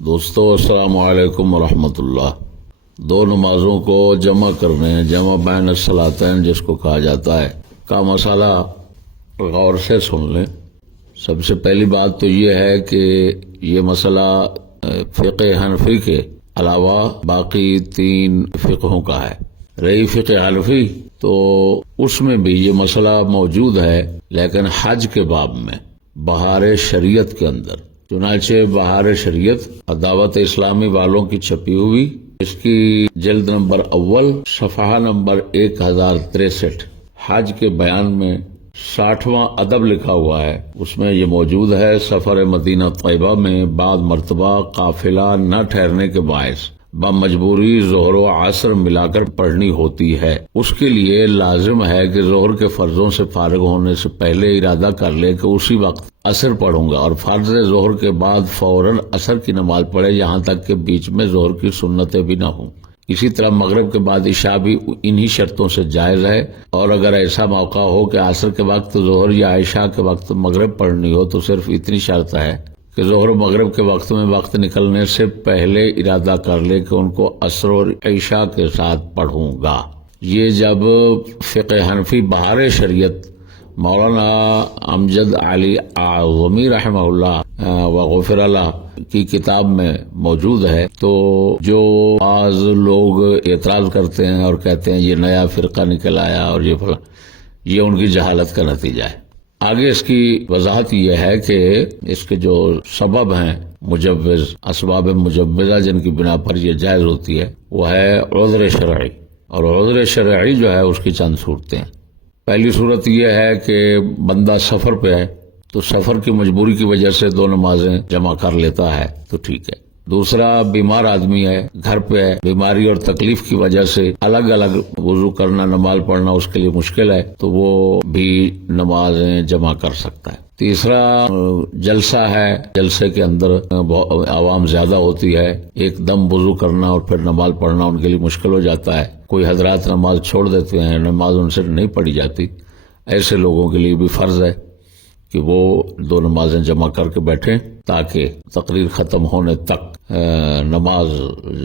دوستو السلام علیکم ورحمۃ اللہ۔ دو نمازوں کو جمع کرنے، جمع بین الصلاتین جس کو کہا جاتا ہے، کا مسئلہ غور سے سن لیں۔ سب سے پہلی بات تو یہ ہے کہ یہ مسئلہ فقہ حنفی کے علاوہ باقی تین فقہوں کا ہے۔ رہی فقہ حنفی تو اس میں بھی یہ مسئلہ موجود ہے، لیکن حج کے باب میں بہار شریعت کے اندر، چنانچہ بہار شریعت دعوت اسلامی والوں کی چھپی ہوئی، اس کی جلد نمبر اول صفحہ نمبر 1063 حج کے بیان میں 60واں ادب لکھا ہوا ہے۔ اس میں یہ موجود ہے، سفر مدینہ طیبہ میں بعد مرتبہ قافلہ نہ ٹھہرنے کے باعث بمجبوری ظہر و عصر ملا کر پڑھنی ہوتی ہے۔ اس کے لیے لازم ہے کہ ظہر کے فرضوں سے فارغ ہونے سے پہلے ارادہ کر لے کہ اسی وقت عصر پڑھوں گا، اور فرض ظہر کے بعد فوراً عصر کی نماز پڑھے، یہاں تک کہ بیچ میں ظہر کی سنتیں بھی نہ ہوں۔ اسی طرح مغرب کے بعد عشاء بھی انہی شرطوں سے جائز ہے، اور اگر ایسا موقع ہو کہ عصر کے وقت ظہر یا عشاء کے وقت مغرب پڑھنی ہو تو صرف اتنی شرط ہے کہ ظہر مغرب کے وقت میں وقت نکلنے سے پہلے ارادہ کر لے کہ ان کو عصر اور عشاء کے ساتھ پڑھوں گا۔ یہ جب فقہ حنفی بہار شریعت مولانا امجد علی اعظمی رحمہ اللہ وغفر اللہ کی کتاب میں موجود ہے، تو جو بعض لوگ اعتراض کرتے ہیں اور کہتے ہیں یہ نیا فرقہ نکل آیا اور یہ فلاں، یہ ان کی جہالت کا نتیجہ ہے۔ آگے اس کی وضاحت یہ ہے کہ اس کے جو سبب ہیں مجوز، اسباب مجوزہ جن کی بنا پر یہ جائز ہوتی ہے، وہ ہے عذر شرعی، اور عذر شرعی جو ہے اس کی چند صورتیں ہیں۔ پہلی صورت یہ ہے کہ بندہ سفر پہ ہے، تو سفر کی مجبوری کی وجہ سے دو نمازیں جمع کر لیتا ہے تو ٹھیک ہے۔ دوسرا بیمار آدمی ہے، گھر پہ ہے، بیماری اور تکلیف کی وجہ سے الگ الگ وضو کرنا، نماز پڑھنا اس کے لیے مشکل ہے، تو وہ بھی نمازیں جمع کر سکتا ہے۔ تیسرا جلسہ ہے، جلسے کے اندر عوام زیادہ ہوتی ہے، ایک دم وضو کرنا اور پھر نماز پڑھنا ان کے لیے مشکل ہو جاتا ہے، کوئی حضرات نماز چھوڑ دیتے ہیں، نماز ان سے نہیں پڑھی جاتی، ایسے لوگوں کے لیے بھی فرض ہے کہ وہ دو نمازیں جمع کر کے بیٹھیں تاکہ تقریر ختم ہونے تک نماز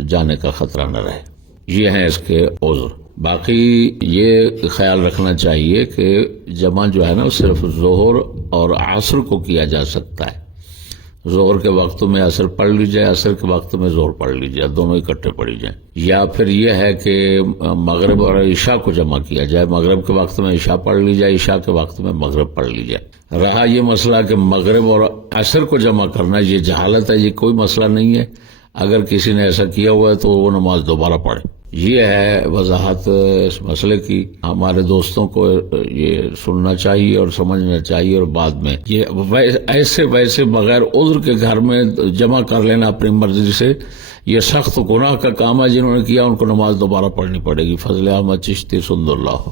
جانے کا خطرہ نہ رہے۔ یہ ہیں اس کے عذر۔ باقی یہ خیال رکھنا چاہیے کہ جمع جو ہے نا صرف ظہر اور عصر کو کیا جا سکتا ہے۔ ظہر کے وقت میں عصر پڑھ لیجئے، عصر کے وقت میں ظہر پڑھ لیجئے، دونوں اکٹھے پڑھی جائیں۔ یا پھر یہ ہے کہ مغرب اور عشاء کو جمع کیا جائے، مغرب کے وقت میں عشاء پڑھ لی جائے، عشاء کے وقت میں مغرب پڑھ لی جائے۔ رہا یہ مسئلہ کہ مغرب اور عصر کو جمع کرنا، یہ جہالت ہے، یہ کوئی مسئلہ نہیں ہے۔ اگر کسی نے ایسا کیا ہوا ہے تو وہ نماز دوبارہ پڑھے۔ یہ ہے وضاحت اس مسئلے کی۔ ہمارے دوستوں کو یہ سننا چاہیے اور سمجھنا چاہیے، اور بعد میں یہ ایسے ویسے بغیر عذر کے گھر میں جمع کر لینا اپنی مرضی سے، یہ سخت گناہ کا کام ہے۔ جنہوں نے کیا ان کو نماز دوبارہ پڑھنی پڑے گی۔ فضل احمد چشتی سند اللہ۔